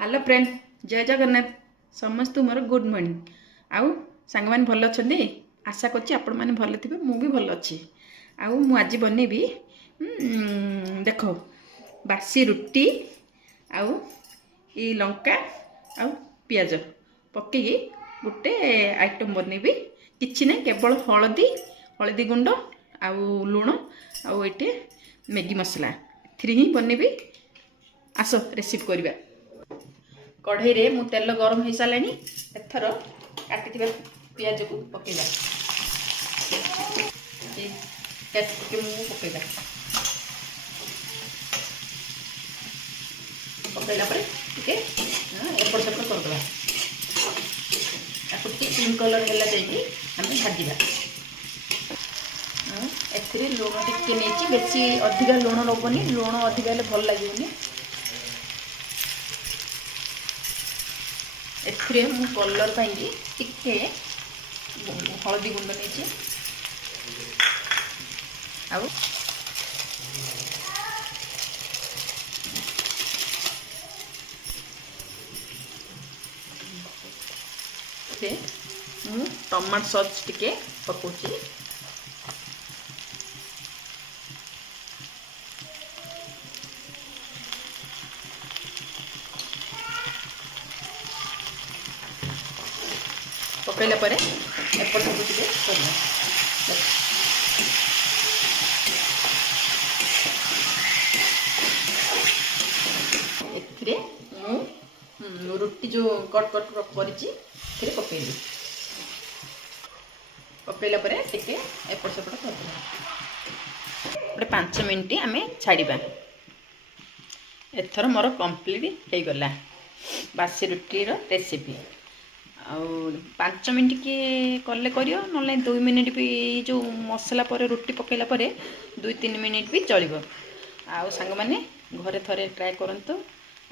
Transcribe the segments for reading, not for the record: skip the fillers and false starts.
Hello friend जय जगन्नाथ समस्त more good morning आउ सांग मैंने भल अच्छा आशा करछि आपण मैंने भल थे मु भी भल अच्छी आउ मु आज बनैबी देख बासी रुटी आउ ई लंका आउ पियाज पकई गोटे आइटम बनैबी किछि ना केवल हलदी हलदी गुंड आउ लुण आउ ये मैगी मसला थ्री ही बनैबी आस रेसिपी करवा कढ़ई रे मु तेल गरम हो सारे एथर काटी पियाज को पकेगा पकेगा पकईला एपट सेपट करदे पिंक कलर है आम भाजा ए लुण टिके नहीं बेसी अधिका लुण लबनी लुण अधिका भल लगे एथिरे मु कलर पाई टिके हलदी गुंड नहीं आउ मु टमाटो सॉस टिके पकाउची पकईला एपट सब टे मु रुटी जो कट कट कर पकईली पकईला टिके एपट सेपट कर गोटे 5 मिनट आम छाड़ा एथर मोर कंप्लीट हो गला बासी रुटीर रेसिपी आउ 5 मिनट की कले करियो न 2 मिनट भी जो मसला पर रुटी पकईला 2-3 मिनट भी चलो आउ सांग माने घरे थरे ट्राए करंतु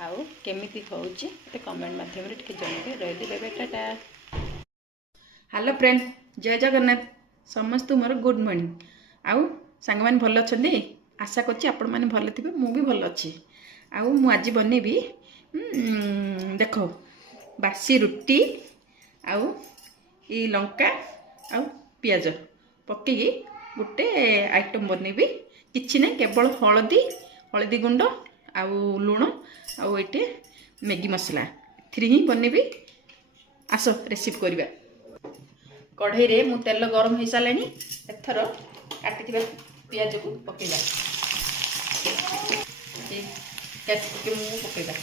आउ केमिति होउची ते कमेंट माध्यम रे टिके जणाइबे रहली बेबे टाटा। हेलो फ्रेंड जय जगन्नाथ समस्त मोर गुड मॉर्निंग आउ सांग माने भल अछंदी आशा करछि आपण माने भल थिबे मु भी भल अच्छी आउ मु आज बनैबी देख बासी रुटी आउ ई लंका आउ पियाज पकई गोटे आइटम बनैबी किछि ना केवल हलदी हलदी गुंड आउ लुण आउ ये मैगी मसला थ्री ही बनैबी आस रेसिपी करवा कढ़ई रे मु तेल गरम हो सारे एथर काटी पियाज को पकेगा पकेगा